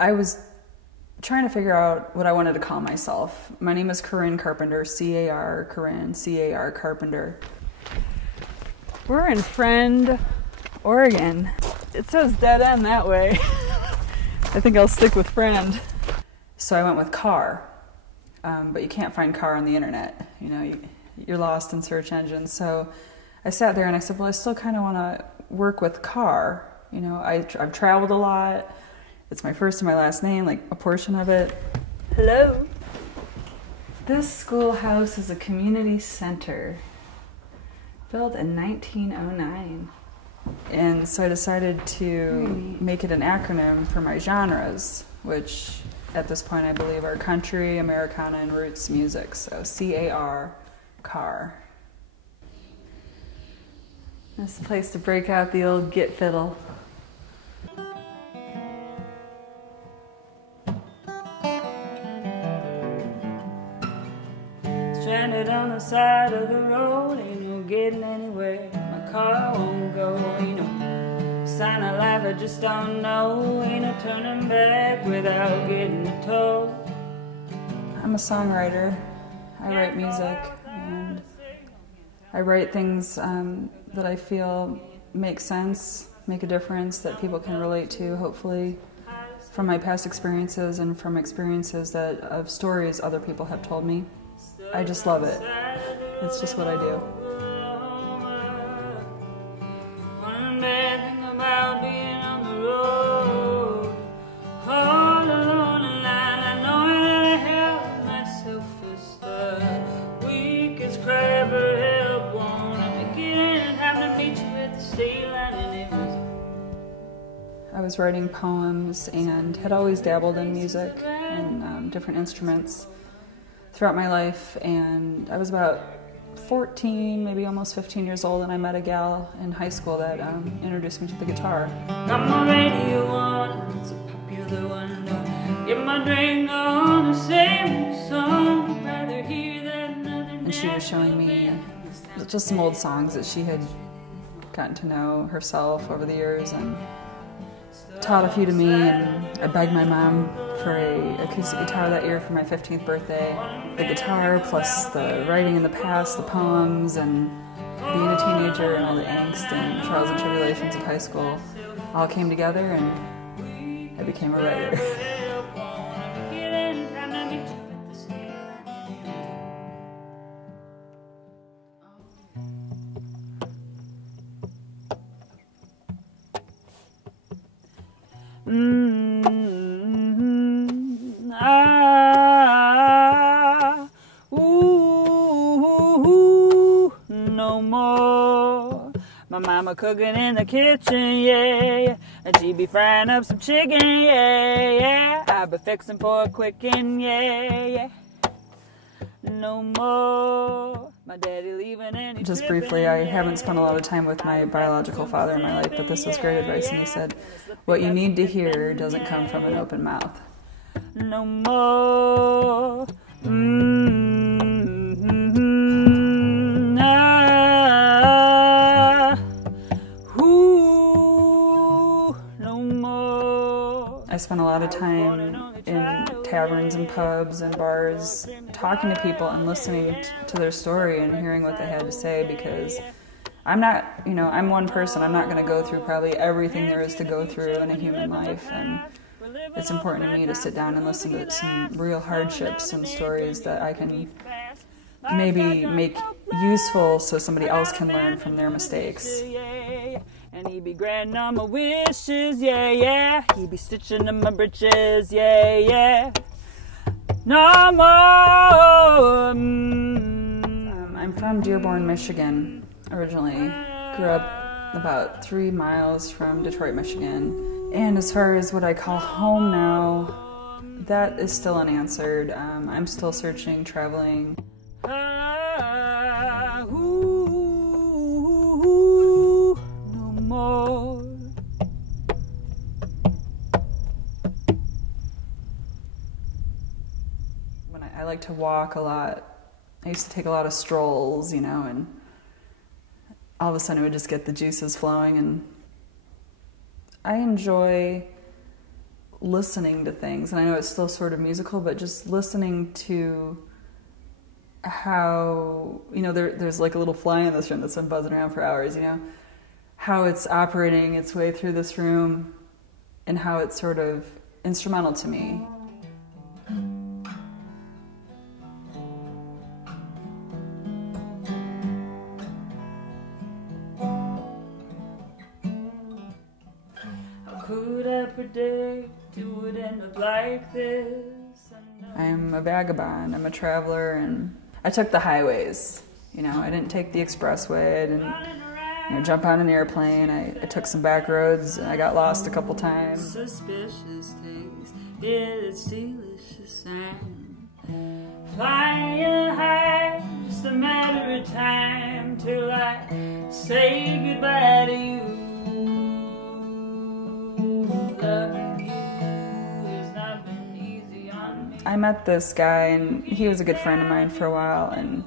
I was trying to figure out what I wanted to call myself. My name is Carinne Carpenter, C-A-R, Carinne, C-A-R, Carpenter. We're in Friend, Oregon. It says dead end that way. I think I'll stick with Friend. So I went with car, but you can't find car on the internet. You know, you're lost in search engines. So I sat there and I said, well, I still kind of want to work with car. You know, I've traveled a lot. It's my first and my last name, like a portion of it. Hello. This schoolhouse is a community center built in 1909. And so I decided to make it an acronym for my genres, which at this point I believe are country, Americana, and roots music. So C-A-R, car. That's the place to break out the old git fiddle. Stranded on the side of the road, ain't no getting anywhere. My car won't go, ain't no sign of life, I just don't know. Ain't no turning back without getting a tow. I'm a songwriter. I write music, and I write things that I feel make sense, make a difference, that people can relate to, hopefully, from my past experiences and from experiences of stories other people have told me. I just love it. It's just what I do. One bad thing about being on the road, all alone and I know how to help myself is the weakest cry for help. Wanna get in and have to meet you at the state line, and it was. I was writing poems and had always dabbled in music and different instruments throughout my life, and I was about 14, maybe almost 15 years old, and I met a gal in high school that introduced me to the guitar. Got my radio on, it's a popular one. Get my drink on the same song, rather hear that nothing. And she was showing me just some old songs that she had gotten to know herself over the years, and taught a few to me, and I begged my mom for an acoustic guitar that year for my 15th birthday. The guitar plus the writing in the past, the poems, and being a teenager and all the angst and trials and tribulations of high school all came together, and I became a writer. No more. My mama cooking in the kitchen, yeah, and she be frying up some chicken, yeah. I be fixing for a quickin', yeah. No more. My daddy leaving and just briefly, I haven't spent a lot of time with my biological father in my life, but this was great advice, and he said, what you need to hear doesn't come from an open mouth. No more. No more. I spent a lot of time in taverns and pubs and bars talking to people and listening to their story and hearing what they had to say, because I'm not, I'm one person. I'm not going to go through probably everything there is to go through in a human life, and it's important to me to sit down and listen to some real hardships and stories that I can maybe make useful so somebody else can learn from their mistakes. And he be granting all my wishes, yeah. He be stitching in my britches, yeah. No more. I'm from Dearborn, Michigan, originally. Grew up about 3 miles from Detroit, Michigan. And as far as what I call home now, that is still unanswered. I'm still searching, traveling. More. When I like to walk a lot. I used to take a lot of strolls, and all of a sudden it would just get the juices flowing, and I enjoy listening to things. And I know it's still sort of musical, but just listening to how, you know, there's like a little fly in this room that's been buzzing around for hours, you know, how it's operating its way through this room and how it's sort of instrumental to me. Could I predict it would end up like this? I'm a vagabond, I'm a traveler, and I took the highways. You know, I didn't take the expressway, I didn't jump on an airplane, I took some back roads, and I got lost a couple times. Suspicious taste, yeah, it's delicious and flying high, just a matter of time till I say goodbye to you. I met this guy, and he was a good friend of mine for a while, and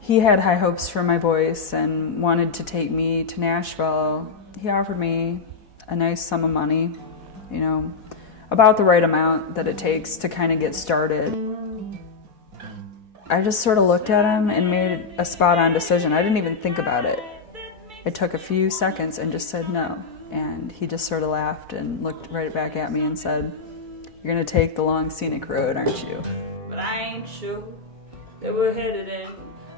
he had high hopes for my voice and wanted to take me to Nashville. He offered me a nice sum of money, you know, about the right amount that it takes to kind of get started. I just sort of looked at him and made a spot-on decision. I didn't even think about it. It took a few seconds and just said no. And he just sort of laughed and looked right back at me and said, "You're gonna take the long scenic road, aren't you?" But I ain't sure that we're headed in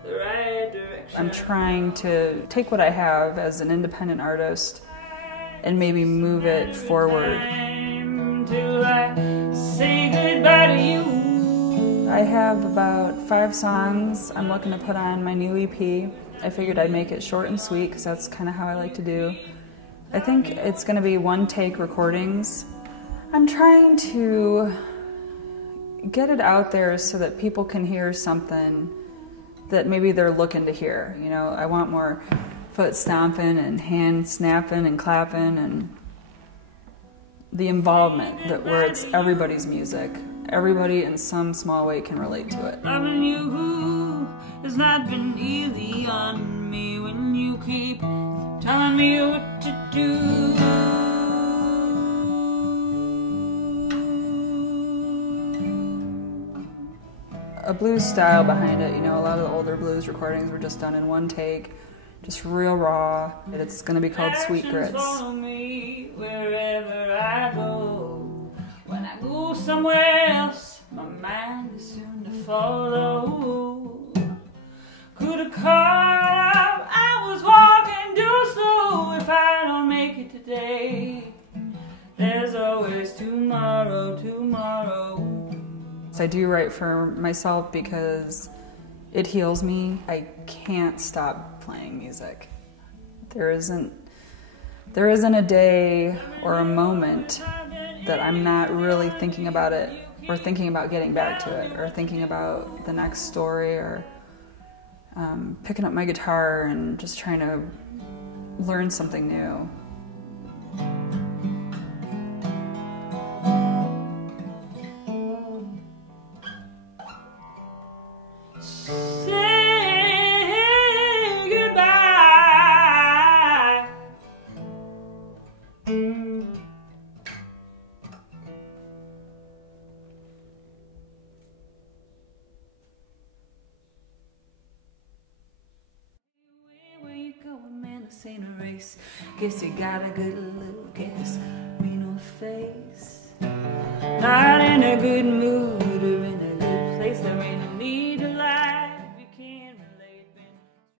the right direction. I'm trying to take what I have as an independent artist and maybe move it forward. Till I say goodbye to you. I have about 5 songs I'm looking to put on my new EP. I figured I'd make it short and sweet because that's kind of how I like to do. I think it's going to be one-take recordings. I'm trying to get it out there so that people can hear something that maybe they're looking to hear. You know, I want more foot stomping and hand snapping and clapping and the involvement that where it's everybody's music. Everybody in some small way can relate to it. Loving you has not been easy on me when you keep telling me what to do. A blues style behind it, you know, a lot of the older blues recordings were just done in one take, just real raw. It's going to be called Sweet Grits. Follow me wherever I go. When I go somewhere else, my mind is soon to follow. Could have called up, I was walking too slow. If I don't make it today, there's always tomorrow, tomorrow. I do write for myself because it heals me. I can't stop playing music. There isn't a day or a moment that I'm not really thinking about it or thinking about getting back to it or thinking about the next story or picking up my guitar and just trying to learn something new. This ain't a race. Guess you got a good little guess. Me no face. Not in a good mood.